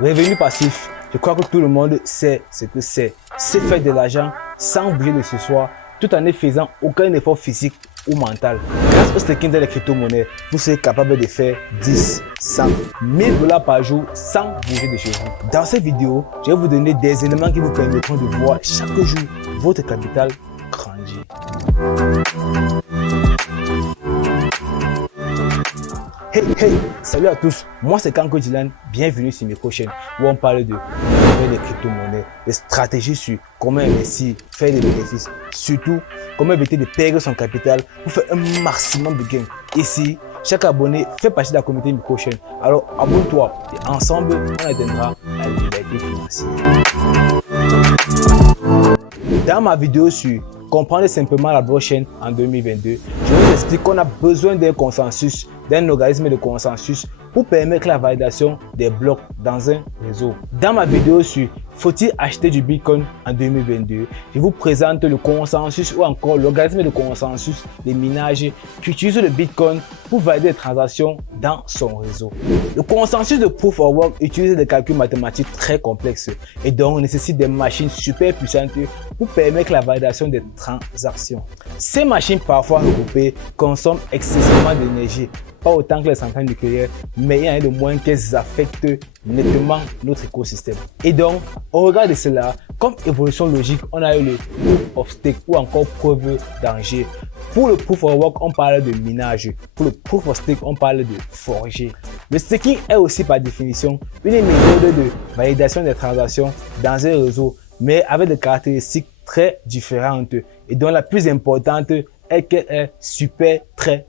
Revenu passif, je crois que tout le monde sait ce que c'est. C'est faire de l'argent sans bouger de ce soir, tout en ne faisant aucun effort physique ou mental. Grâce au staking dans les crypto-monnaies, vous serez capable de faire 10, 100, 1000 dollars par jour sans bouger de chez vous. Dans cette vidéo, je vais vous donner des éléments qui vous permettront de voir chaque jour votre capital grandir. Hey, salut à tous, moi c'est Kanko Dylan, bienvenue sur mes chaînes où on parle de des crypto-monnaies, des stratégies sur comment investir, faire des bénéfices, surtout comment éviter de perdre son capital pour faire un maximum de gains. Ici, chaque abonné fait partie de la communauté MicroChain, alors abonne-toi et ensemble on atteindra la liberté financière. Dans ma vidéo sur comprendre simplement la blockchain en 2022, je vous explique qu'on a besoin d'un consensus, d'un organisme de consensus pour permettre la validation des blocs dans un réseau. Dans ma vidéo sur faut-il acheter du Bitcoin en 2022, je vous présente le consensus ou encore l'organisme de consensus des minages qui utilise le Bitcoin pour valider les transactions dans son réseau. Le consensus de Proof of Work utilise des calculs mathématiques très complexes et donc nécessite des machines super puissantes pour permettre la validation des transactions. Ces machines parfois regroupées consomment excessivement d'énergie, pas autant que les centrales nucléaires, mais il y en a de moins qu'elles affectent nettement notre écosystème. Et donc, au regard de cela, comme évolution logique, on a eu le Proof of Stake ou encore preuve danger. Pour le Proof of Work, on parle de minage. Pour le Proof of Stake, on parle de forger. Le staking est aussi par définition une méthode de validation des transactions dans un réseau, mais avec des caractéristiques très différentes. Et dont la plus importante est qu'elle est super très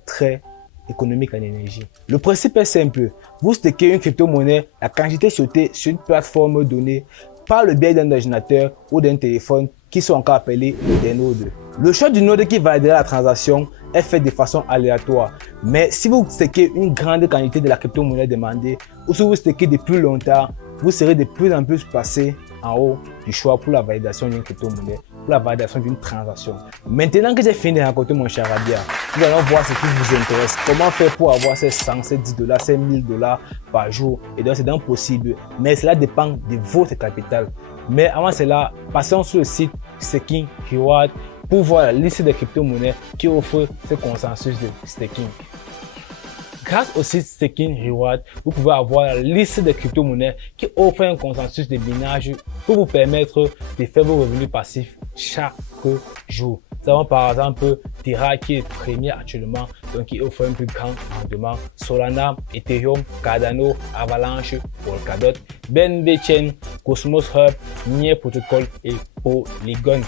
économique en énergie. Le principe est simple. Vous stakez une crypto-monnaie, la quantité sautée sur une plateforme donnée par le biais d'un ordinateur ou d'un téléphone qui sont encore appelés des nodes. Le choix du node qui validera la transaction est fait de façon aléatoire. Mais si vous stakez une grande quantité de la crypto-monnaie demandée ou si vous stakez depuis longtemps, vous serez de plus en plus passé en haut du choix pour la validation d'une crypto-monnaie, pour la validation d'une transaction. Maintenant que j'ai fini de raconter mon charabia, nous allons voir ce qui vous intéresse. Comment faire pour avoir ces 100, ces 10 dollars, ces 1000 dollars par jour. Et donc c'est donc possible, mais cela dépend de votre capital. Mais avant cela, passons sur le site Staking Reward pour voir la liste des crypto-monnaies qui offrent ce consensus de staking. Grâce au site Staking Reward, vous pouvez avoir la liste des crypto-monnaies qui offrent un consensus de minage pour vous permettre de faire vos revenus passifs chaque jour. Nous avons par exemple Terra qui est premier actuellement, donc qui offre un plus grand rendement. Solana, Ethereum, Cardano, Avalanche, Polkadot, BNB Chain, Cosmos Hub, Near Protocol et Polygon.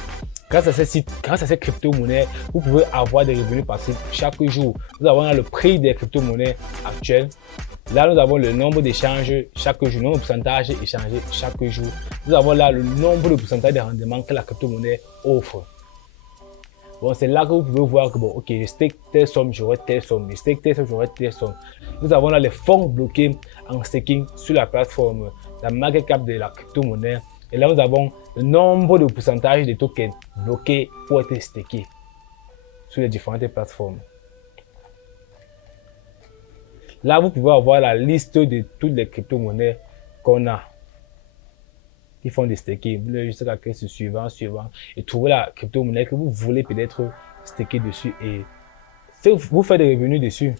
Grâce à ces sites, grâce à ces crypto-monnaies, vous pouvez avoir des revenus passifs chaque jour. Nous avons là le prix des crypto-monnaies actuelles. Là, nous avons le nombre d'échanges chaque jour, le nombre de pourcentages échangés chaque jour. Nous avons là le nombre de pourcentages de rendement que la crypto-monnaie offre. Bon, c'est là que vous pouvez voir que bon, ok, je stake telle somme, j'aurai telle somme, je stake telle somme, j'aurai telle somme. Nous avons là les fonds bloqués en staking sur la plateforme, la market cap de la crypto-monnaie. Et là, nous avons le nombre de pourcentages de tokens bloqués pour être stakés sur les différentes plateformes. Là, vous pouvez avoir la liste de toutes les crypto-monnaies qu'on a qui font des staking. Vous allez juste cliquer sur suivant et trouver la crypto-monnaie que vous voulez peut-être staker dessus et vous faire des revenus dessus.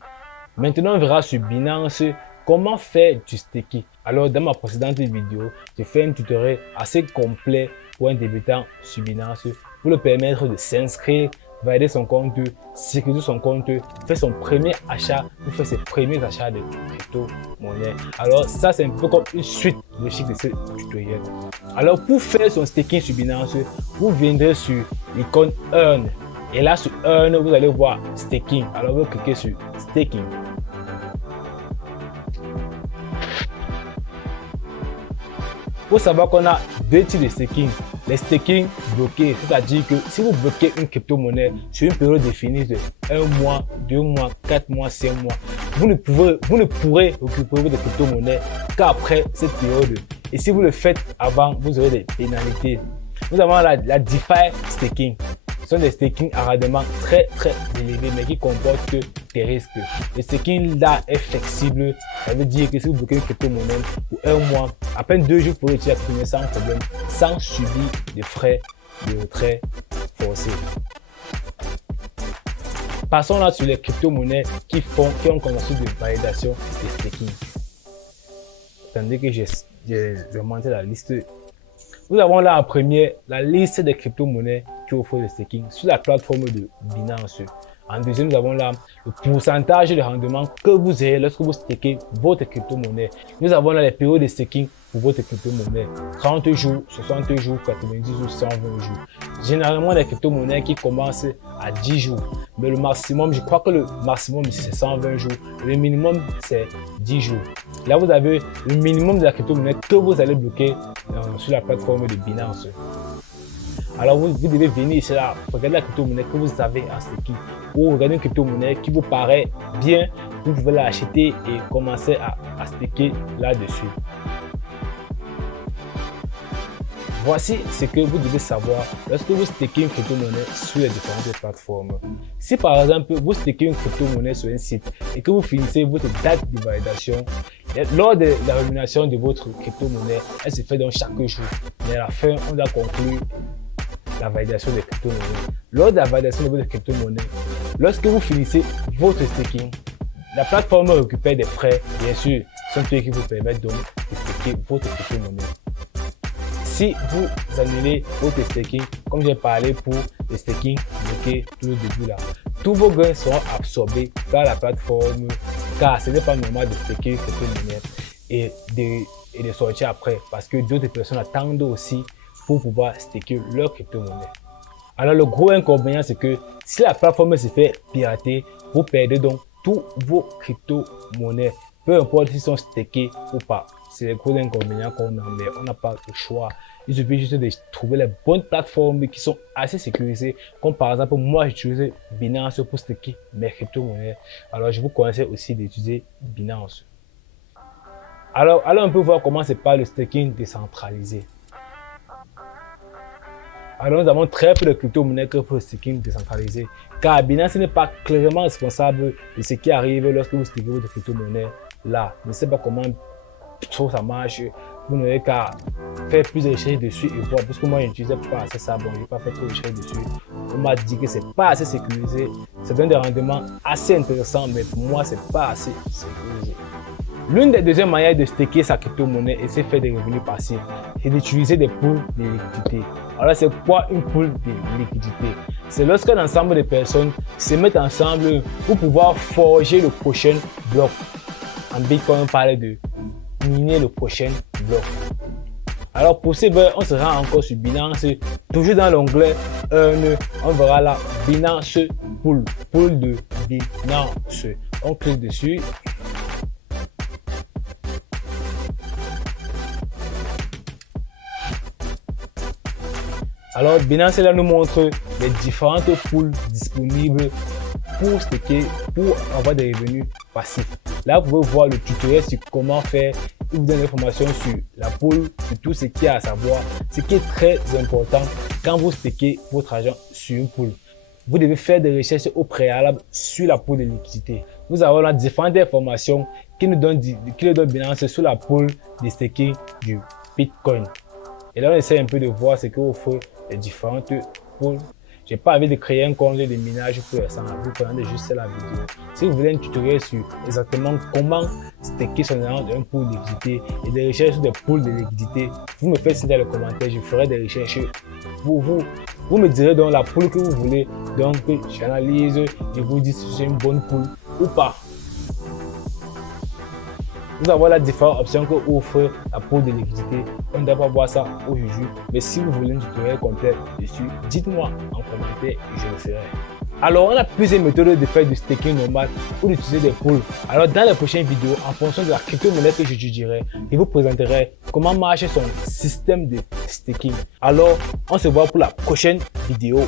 Maintenant, on verra sur Binance comment faire du staking. Alors, dans ma précédente vidéo, j'ai fait un tutoriel assez complet pour un débutant sur Binance pour le permettre de s'inscrire, valider son compte, sécuriser son compte, faire son premier achat ou faire ses premiers achats de crypto-monnaie. Alors, ça, c'est un peu comme une suite logique de ce tutoriel. Alors, pour faire son staking sur Binance, vous viendrez sur l'icône Earn. Et là, sur Earn, vous allez voir Staking. Alors, vous cliquez sur Staking. Il faut savoir qu'on a deux types de staking. Les staking bloqués, c'est-à-dire que si vous bloquez une crypto-monnaie sur une période définie de 1 mois, 2 mois, 4 mois, 5 mois, vous ne pourrez récupérer votre crypto-monnaie qu'après cette période. Et si vous le faites avant, vous aurez des pénalités. Nous avons la DeFi staking. Ce sont des staking à rendement très élevés, mais qui comportent des risques. Le staking là est flexible, ça veut dire que si vous bloquez une crypto-monnaie pour un mois, à peine 2 jours, vous pouvez l'utiliser sans problème, sans subir de frais de retrait forcés. Passons là sur les crypto-monnaies qui ont un consensus de validation de staking. Attendez que je monte la liste. Nous avons là en premier la liste des crypto-monnaies qui offrent le staking sur la plateforme de Binance. En deuxième, nous avons là le pourcentage de rendement que vous avez lorsque vous stakez votre crypto-monnaie. Nous avons là les périodes de staking pour votre crypto-monnaie. 30 jours, 60 jours, 90 jours, 120 jours. Généralement, les crypto-monnaies qui commencent à 10 jours. Mais le maximum, je crois que le maximum c'est 120 jours. Le minimum, c'est 10 jours. Là, vous avez le minimum de la crypto-monnaie que vous allez bloquer sur la plateforme de Binance. Alors, vous devez venir ici là, regarder la crypto-monnaie que vous avez en staking ou regarder une crypto-monnaie qui vous paraît bien, vous pouvez l'acheter et commencer à staker là-dessus. Voici ce que vous devez savoir lorsque vous stakez une crypto-monnaie sur les différentes plateformes. Si par exemple, vous stakez une crypto-monnaie sur un site et que vous finissez votre date de validation, lors de la rémunération de votre crypto-monnaie, elle se fait donc chaque jour. Mais à la fin, on doit conclure la validation des crypto-monnaies. Lors de la validation de votre crypto-monnaie, lorsque vous finissez votre staking, la plateforme récupère des frais, bien sûr, sont ceux qui vous permettent donc de staker votre crypto-monnaie. Si vous annulez votre staking, comme j'ai parlé pour le staking bloqué tout le début là, tous vos gains seront absorbés par la plateforme car ce n'est pas normal de staker une crypto-monnaie et de sortir après parce que d'autres personnes attendent aussi pour pouvoir staker leur crypto-monnaie. Alors le gros inconvénient c'est que si la plateforme se fait pirater, vous perdez donc tous vos crypto-monnaies, peu importe s'ils sont stakés ou pas. C'est le gros inconvénient qu'on a, mais on n'a pas le choix. Il suffit juste de trouver les bonnes plateformes qui sont assez sécurisées, comme par exemple moi j'utilise Binance pour staker mes crypto-monnaies. Alors je vous conseille aussi d'utiliser Binance. Alors allons un peu voir comment se passe le staking décentralisé. Alors nous avons très peu de crypto-monnaies que pour le staking décentralisé, car Binance n'est pas clairement responsable de ce qui arrive lorsque vous stakez votre crypto-monnaie là. Je ne sais pas comment ça marche, vous n'avez qu'à faire plus de recherches dessus et voir, parce que moi je n'utilisais pas assez ça, bon, je n'ai pas fait trop de recherches dessus. On m'a dit que c'est pas assez sécurisé, ça donne des rendements assez intéressants, mais pour moi c'est pas assez sécurisé. L'une des deuxièmes manières de staker sa crypto-monnaie et c'est faire des revenus passifs, c'est d'utiliser des pools de liquidité. Alors c'est quoi une pool de liquidité? C'est lorsqu'un ensemble de personnes se mettent ensemble pour pouvoir forger le prochain bloc. En Bitcoin, on parlait de miner le prochain bloc. Alors pour ce on se rend encore sur Binance, toujours dans l'onglet Earn, on verra là Binance Pool, pool de Binance. On clique dessus. Alors Binance là nous montre les différentes pools disponibles pour staker, pour avoir des revenus passifs. Là, vous pouvez voir le tutoriel sur comment faire. Il vous donne l'information sur la pool, sur tout ce qu'il y a à savoir. Ce qui est très important quand vous stakez votre argent sur une pool. Vous devez faire des recherches au préalable sur la pool de liquidité. Nous avons là différentes informations qui nous donnent Binance sur la pool de staking du Bitcoin. Et là, on essaie un peu de voir ce qu'offrent les différentes pools. Je n'ai pas envie de créer un compte de minage pour l'instant. Vous prenez juste la vidéo. Si vous voulez un tutoriel sur exactement comment staker son argent d'un pool de liquidité et des recherches sur des pools de liquidité, vous me faites signe dans les commentaires. Je ferai des recherches pour vous. Vous me direz donc la pool que vous voulez. Donc, j'analyse et vous dis si c'est une bonne pool ou pas. Nous avons la différentes options que offre la pool de liquidité. On ne doit pas voir ça aujourd'hui. Mais si vous voulez un tutoriel complet dessus, dites-moi en commentaire et je le ferai. Alors, on a plusieurs méthodes de faire du staking normal ou d'utiliser des pools. Alors, dans les prochaines vidéos, en fonction de la crypto-monnaie que j'étudierai, je vous présenterai comment marche son système de staking. Alors, on se voit pour la prochaine vidéo.